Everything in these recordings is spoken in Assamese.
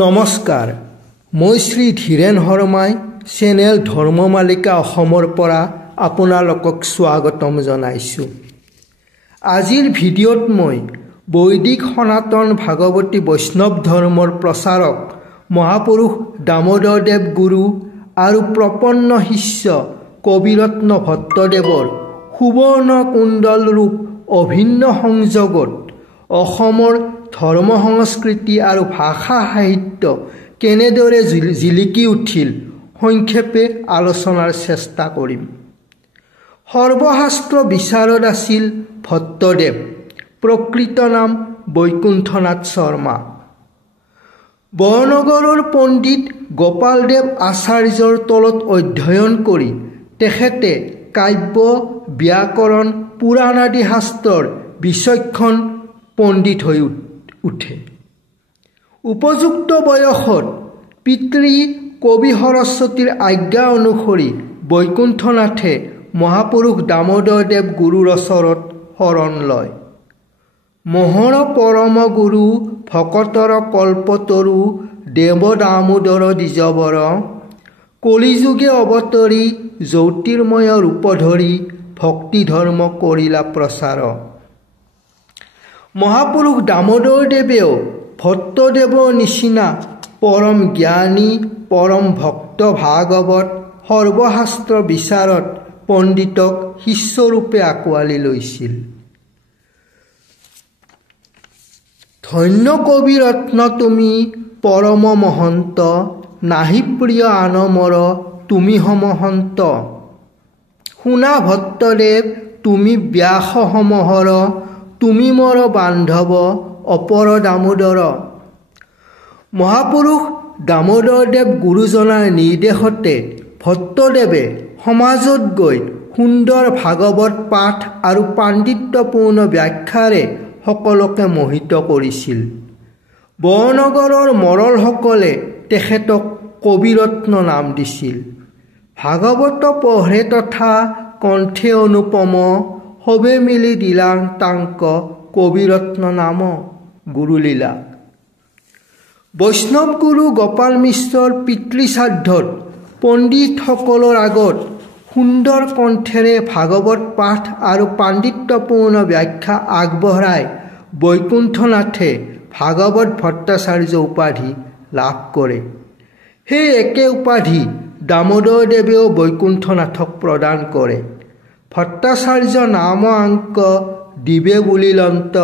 নমস্কাৰ, মই শ্ৰী ধীৰেন শৰ্মাই চেনেল ধৰ্মমালিকা অসমৰ পৰা আপোনালোকক স্বাগতম জনাইছোঁ। আজিৰ ভিডিঅ'ত মই বৈদিক সনাতন ভাগৱতী বৈষ্ণৱ ধৰ্মৰ প্ৰচাৰক মহাপুৰুষ দামোদৰদেৱ গুৰু আৰু প্ৰপন্ন শিষ্য কবিৰত্ন ভট্টদেৱৰ সুবৰ্ণ কুণ্ডল ৰূপ অভিন্ন সংযোগত অসমৰ ধৰ্ম সংস্কৃতি আৰু ভাষা সাহিত্য কেনেদৰে জিলিকি উঠিল সংক্ষেপে আলোচনাৰ চেষ্টা কৰিম। সৰ্বশাস্ত্ৰ বিচাৰদ আছিল ভট্টদেৱ, প্ৰকৃত নাম বৈকুণ্ঠনাথ শৰ্মা। বৰনগৰৰ পণ্ডিত গোপালদেৱ আচাৰ্যৰ তলত অধ্যয়ন কৰি তেখেতে কাব্য, ব্যাকৰণ, পুৰাণ আদি শাস্ত্ৰৰ বিচক্ষণ পণ্ডিত হৈ উঠে। উপযুক্ত বয়সত পিতৃ কবি সৰস্বতীৰ আজ্ঞা অনুসৰি বৈকুণ্ঠনাথে মহাপুৰুষ দামোদৰদেৱ গুৰুৰ ওচৰত শৰণ লয়। মহৰ পৰম গুৰু ভকতৰ কল্পতৰু দেৱ দামোদৰ দ্বিজবৰ, কলিযুগে অৱতৰি জ্যোতিৰ্ময় ৰূপ ধৰি ভক্তি ধৰ্ম কৰিলা প্ৰচাৰ। মহাপুৰুষ দামোদৰদেৱেও ভট্টদেৱৰ নিচিনা পৰম জ্ঞানী, পৰম ভক্ত ভাগৱত সৰ্বশাস্ত্ৰ বিচাৰত পণ্ডিতক শিষ্যৰূপে আঁকোৱালি লৈছিল। ধন্য কবিৰত্ন তুমি পৰম মহন্ত, নাহি প্ৰিয় আন মৰ তুমি সমহন্ত। শুনা ভট্টদেৱ তুমি ব্যাস সমহৰ, তুমি মৰ বান্ধৱ অপৰ দামোদৰ। মহাপুৰুষ দামোদৰদেৱ গুৰুজনাৰ নিৰ্দেশতে ভট্টদেৱে সমাজত গৈ সুন্দৰ ভাগৱত পাঠ আৰু পাণ্ডিত্যপূৰ্ণ ব্যাখ্যাৰে সকলোকে মোহিত কৰিছিল। বৰনগৰৰ মৰলসকলে তেখেতক কবিৰত্ন নাম দিছিল। ভাগৱত পঢ়ে তথা কণ্ঠে অনুপম, সবে মিলি দিলাং তাংক কবিৰত্ন নাম গুৰুলীলা। বৈষ্ণৱ গুৰু গোপাল মিশ্ৰৰ পিতৃশ্ৰাদ্ধত পণ্ডিতসকলৰ আগত সুন্দৰ কণ্ঠেৰে ভাগৱত পাঠ আৰু পাণ্ডিত্যপূৰ্ণ ব্যাখ্যা আগবঢ়াই বৈকুণ্ঠনাথে ভাগৱত ভট্টাচাৰ্য উপাধি লাভ কৰে। সেই একে উপাধি দামোদৰদেৱেও বৈকুণ্ঠনাথক প্ৰদান কৰে। ভট্টাচাৰ্য নাম আংক দিবে বুলিলন্ত,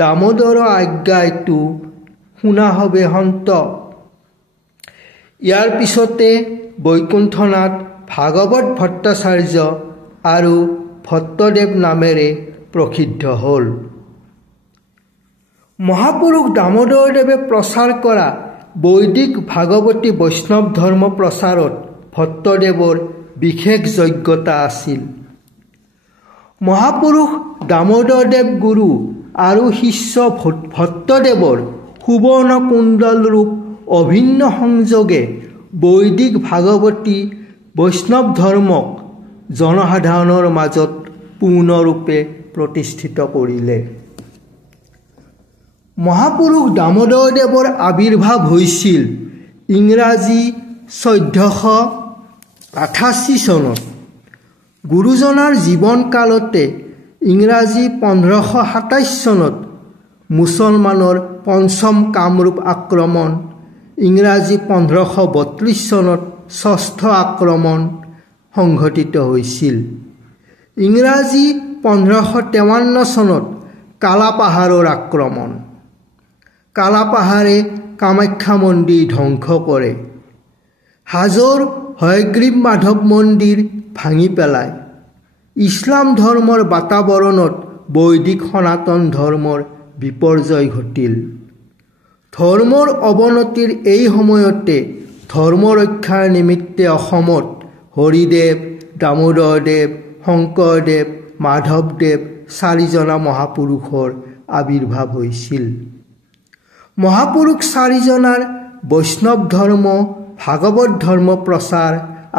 দামোদৰ আজ্ঞাইতো শুনা হবে সন্ত। ইয়াৰ পিছতে বৈকুণ্ঠনাথ ভাগৱত ভট্টাচাৰ্য আৰু ভট্টদেৱ নামেৰে প্ৰসিদ্ধ হ'ল। মহাপুৰুষ দামোদৰদেৱে প্ৰচাৰ কৰা বৈদিক ভাগৱতী বৈষ্ণৱ ধৰ্ম প্ৰচাৰত ভট্টদেৱৰ বিশেষ যোগ্যতা আছিল। মহাপুৰুষ দামোদৰদেৱ গুৰু আৰু শিষ্য ভট্টদেৱৰ সুবৰ্ণ কুণ্ডল ৰূপ অভিন্ন সংযোগে বৈদিক ভাগৱতী বৈষ্ণৱ ধৰ্মক জনসাধাৰণৰ মাজত পূৰ্ণৰূপে প্ৰতিষ্ঠিত কৰিলে। মহাপুৰুষ দামোদৰদেৱৰ আৱিৰ্ভাৱ হৈছিল ইংৰাজী 1488 চনত। গুৰুজনাৰ জীৱনকালতে ইংৰাজী 1527 চনত মুছলমানৰ পঞ্চম কামৰূপ আক্ৰমণ, ইংৰাজী 1532 চনত ষষ্ঠ আক্ৰমণ সংঘটিত হৈছিল। ইংৰাজী 1553 চনত কালাপাহাৰৰ আক্ৰমণ। কালাপাহাৰে কামাখ্যা মন্দিৰ ধ্বংস কৰে। হাজোৰ হয়গ্ৰীৱ মাধৱ মন্দিৰ ভাঙি পেলায়। ইছলাম ধৰ্মৰ বাতাৱৰণত বৈদিক সনাতন ধৰ্মৰ বিপৰ্যয় ঘটিল। ধৰ্মৰ অৱনতিৰ এই সময়তে ধৰ্ম ৰক্ষাৰ নিমিত্তে অসমত হৰিদেৱ, দামোদৰদেৱ, শংকৰদেৱ, মাধৱদেৱ চাৰিজনা মহাপুৰুষৰ আৱিৰ্ভাৱ হৈছিল। মহাপুৰুষ চাৰিজনাৰ বৈষ্ণৱ ধৰ্ম, ভাগৱত ধৰ্ম প্ৰচাৰ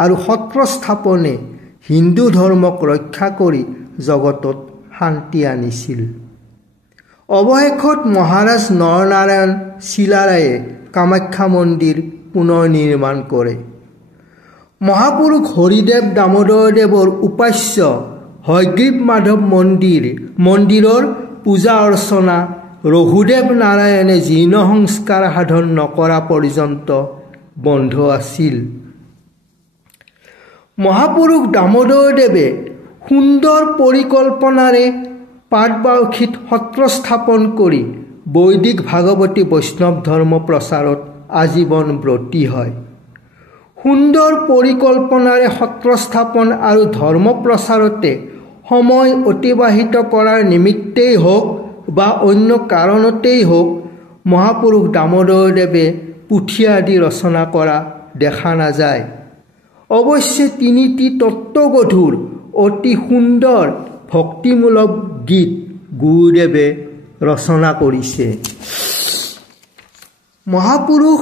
আৰু সত্ৰ স্থাপনে হিন্দু ধৰ্মক ৰক্ষা কৰি জগতত শান্তি আনিছিল। অৱশেষত মহাৰাজ নৰনাৰায়ণ চিলাৰায়ে কামাখ্যা মন্দিৰ পুনৰ নিৰ্মাণ কৰে। মহাপুৰুষ হৰিদেৱ দামোদৰদেৱৰ উপাস্য হয়গ্ৰীৱ মাধৱ মন্দিৰৰ পূজা অৰ্চনা ৰঘুদেৱ নাৰায়ণে জীৰ্ণ সংস্কাৰ সাধন নকৰা পৰ্যন্ত বন্ধ আছিল। মহাপুৰুষ দামোদৰদেৱে সুন্দৰ পৰিকল্পনাৰে পাটবাউসীত সত্ৰ স্থাপন কৰি বৈদিক ভাগৱতী বৈষ্ণৱ ধৰ্ম প্ৰচাৰত আজীৱন ব্ৰতী হয়। সুন্দৰ পৰিকল্পনাৰে সত্ৰ স্থাপন আৰু ধৰ্ম প্ৰচাৰতে সময় অতিবাহিত কৰাৰ নিমিত্তেই হওক বা অন্য কাৰণতেই হওক মহাপুৰুষ দামোদৰদেৱে পুথি আদি ৰচনা কৰা দেখা নাযায়। অৱশ্যে তিনিটি তত্ত্বগধুৰ অতি সুন্দৰ ভক্তিমূলক গীত গুৰুদেৱে ৰচনা কৰিছে। মহাপুৰুষ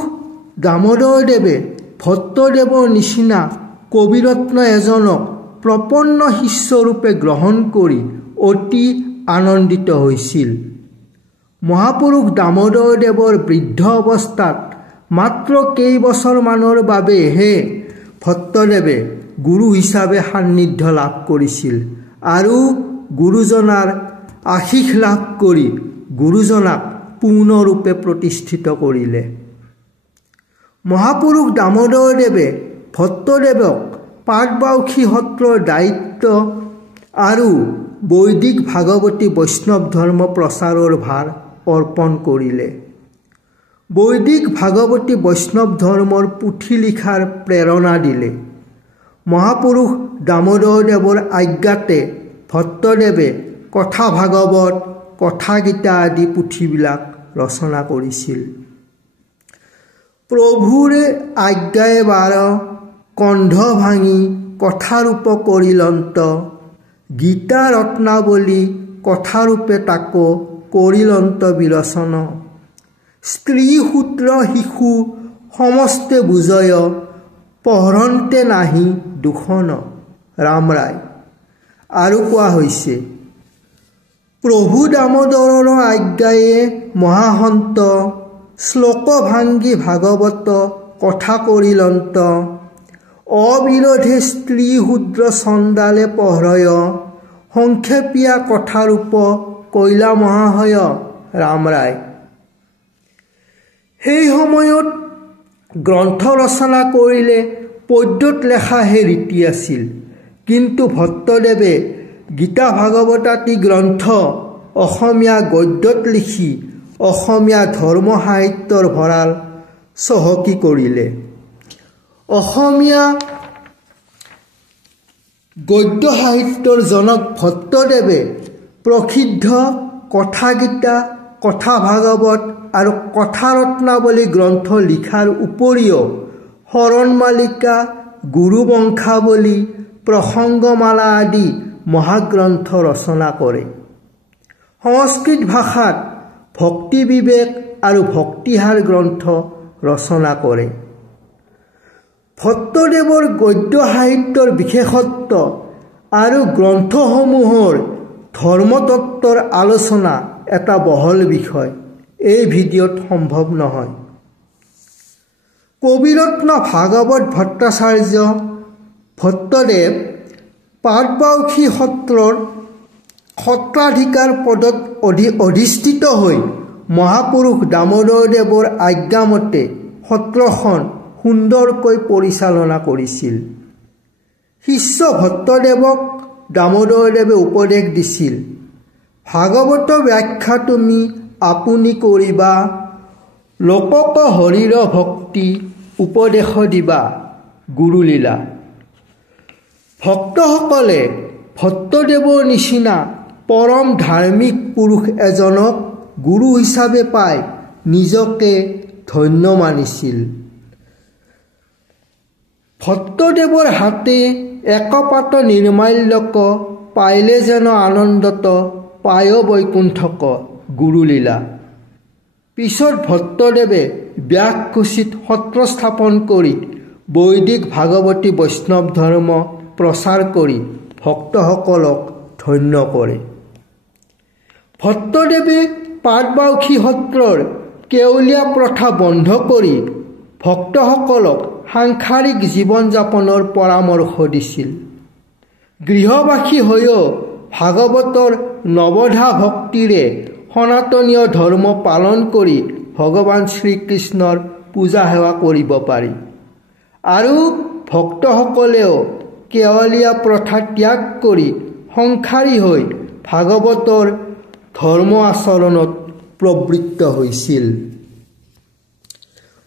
দামোদৰদেৱে ভট্টদেৱৰ নিচিনা কবিৰত্ন এজনক প্ৰপন্ন শিষ্যৰূপে গ্ৰহণ কৰি অতি আনন্দিত হৈছিল। মহাপুৰুষ দামোদৰদেৱৰ বৃদ্ধ অৱস্থাত মাত্ৰ কেইবছৰমানৰ বাবেহে ভট্টদেৱে গুৰু হিচাপে সান্নিধ্য লাভ কৰিছিল আৰু গুৰুজনাৰ আশীষ লাভ কৰি গুৰুজনাক পূৰ্ণৰূপে প্ৰতিষ্ঠিত কৰিলে। মহাপুৰুষ দামোদৰদেৱে ভট্টদেৱক পাটবাউসী সত্ৰৰ দায়িত্ব আৰু বৈদিক ভাগৱতী বৈষ্ণৱ ধৰ্ম প্ৰচাৰৰ ভাৰ অৰ্পণ কৰিলে। বৈদিক ভাগৱতী বৈষ্ণৱ ধৰ্মৰ পুথি লিখাৰ প্ৰেৰণা দিলে। মহাপুৰুষ দামোদৰদেৱৰ আজ্ঞাতে ভট্টদেৱে কথা ভাগৱত, কথা গীতা আদি পুথিবিলাক ৰচনা কৰিছিল। প্ৰভুৰে আজ্ঞায়ে বাৰ কণ্ঠ ভাঙি কথাৰূপ কৰিলন্ত, গীতা ৰত্নাৱলী কথাৰূপে তাকো কৰিলন্ত বিৰচন, স্ত্ৰী শূদ্ৰ শিশু সমস্তে বুজয়, পঢ়ন্তে নাহি দুখন ৰাম ৰায়। আৰু কোৱা হৈছে, প্ৰভু দামোদৰৰ আজ্ঞায়ে মহাসন্ত, শ্লোক ভাংগী ভাগৱত কথা কৰিলন্ত, অবিৰোধে স্ত্ৰী শূদ্ৰ চণ্ডালে পঢ়য়, সংক্ষেপীয়া কথাৰূপ কৈলা মহাশয় ৰাম ৰায়। সেই সময়ত গ্ৰন্থ ৰচনা কৰিলে পদ্যত লেখাহে ৰীতি আছিল, কিন্তু ভট্টদেৱে গীতা ভাগৱত আদি গ্ৰন্থ অসমীয়া গদ্যত লিখি অসমীয়া ধৰ্ম সাহিত্যৰ ভঁৰাল চহকী কৰিলে। অসমীয়া গদ্য সাহিত্যৰ জনক ভট্টদেৱে প্ৰসিদ্ধ কথা গীতা, কথা ভাগৱত আৰু কথা ৰত্নাৱলী গ্ৰন্থ লিখাৰ উপৰিও শৰণমালিকা, গুৰুবংশাৱলী, প্ৰসংগমালা আদি মহাগ্ৰন্থ ৰচনা কৰে। সংস্কৃত ভাষাত ভক্তি বিবেক আৰু ভক্তিহাৰ গ্ৰন্থ ৰচনা কৰে। ভট্টদেৱৰ গদ্য সাহিত্যৰ বিশেষত্ব আৰু গ্ৰন্থসমূহৰ ধৰ্মতত্ত্বৰ আলোচনা এটা বহল বিষয়, এই ভিডিঅ'ত সম্ভৱ নহয়। কবিৰত্ন ভাগৱত ভট্টাচাৰ্য ভট্টদেৱ পাটবাউসী সত্ৰৰ সত্ৰাধিকাৰ পদত অধিষ্ঠিত হৈ মহাপুৰুষ দামোদৰদেৱৰ আজ্ঞামতে সত্ৰখন সুন্দৰকৈ পৰিচালনা কৰিছিল। শিষ্য ভট্টদেৱক দামোদৰদেৱে উপদেশ দিছিল, ভাগৱত ব্যাখ্যা তুমি আপুনি কৰিবা, লোকক হৰিৰ ভক্তি উপদেশ দিবা গুৰুলীলা। ভক্তসকলে ভট্টদেৱৰ নিচিনা পৰম ধাৰ্মিক পুৰুষ এজনক গুৰু হিচাপে পাই নিজকে ধন্য মানিছিল। ভট্টদেৱৰ হাতে একপাত নিৰ্মাল্যক পাইলে যেন আনন্দত পায় বৈকুণ্ঠক গুৰুলীলা। পিছত ভট্টদেৱে ব্যাসকুচিত সত্ৰ স্থাপন কৰি বৈদিক ভাগৱতী বৈষ্ণৱ ধৰ্ম প্ৰচাৰ কৰি ভক্তসকলক ধন্য কৰে। ভট্টদেৱে পাটবাউসী সত্ৰৰ কেৱলীয়া প্ৰথা বন্ধ কৰি ভক্তসকলক সাংসাৰিক জীৱন যাপনৰ পৰামৰ্শ দিছিল। গৃহবাসী হৈও ভাগৱতৰ নৱধা ভক্তিৰে সনাতনীয় ধৰ্ম পালন কৰি ভগৱান শ্ৰীকৃষ্ণৰ পূজা সেৱা কৰিব পাৰি। আৰু ভক্তসকলেও কেৱলীয়া প্ৰথা ত্যাগ কৰি সংসাৰী হৈ ভাগৱতৰ ধৰ্ম আচৰণত প্ৰবৃত্ত হৈছিল।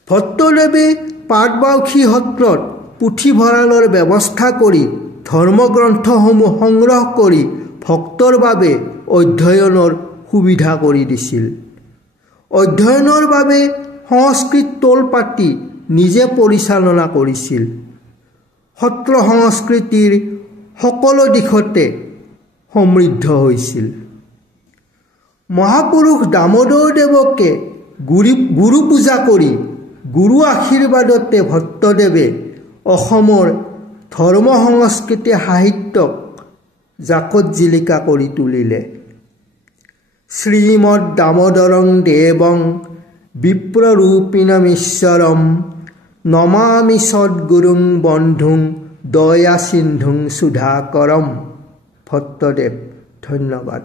ভট্টদেৱে পাটবাউসী সত্ৰত পুথিভঁৰালৰ ব্যৱস্থা কৰি ধৰ্মগ্ৰন্থসমূহ সংগ্ৰহ কৰি ভক্তৰ বাবে অধ্যয়নৰ সুবিধা কৰি দিছিল। অধ্যয়নৰ বাবে সংস্কৃত টোল পাতি নিজে পৰিচালনা কৰিছিল। সত্ৰ সংস্কৃতিৰ সকলো দিশতে সমৃদ্ধ হৈছিল। মহাপুৰুষ দামোদৰ দেৱকে গুৰু পূজা কৰি গুৰু আশীৰ্বাদতে ভট্টদেৱে অসমৰ ধৰ্ম সংস্কৃতি সাহিত্যক জাকত জিলিকা কৰি তুলিলে। শ্ৰীমদ দামোদৰং দেৱং বিপ্ৰৰূপিণমীশ্বৰম নমামি সদ্গুৰুং বন্ধুং দয়া সিন্ধুং সুধাকৰম। ভট্টদেৱ। ধন্যবাদ।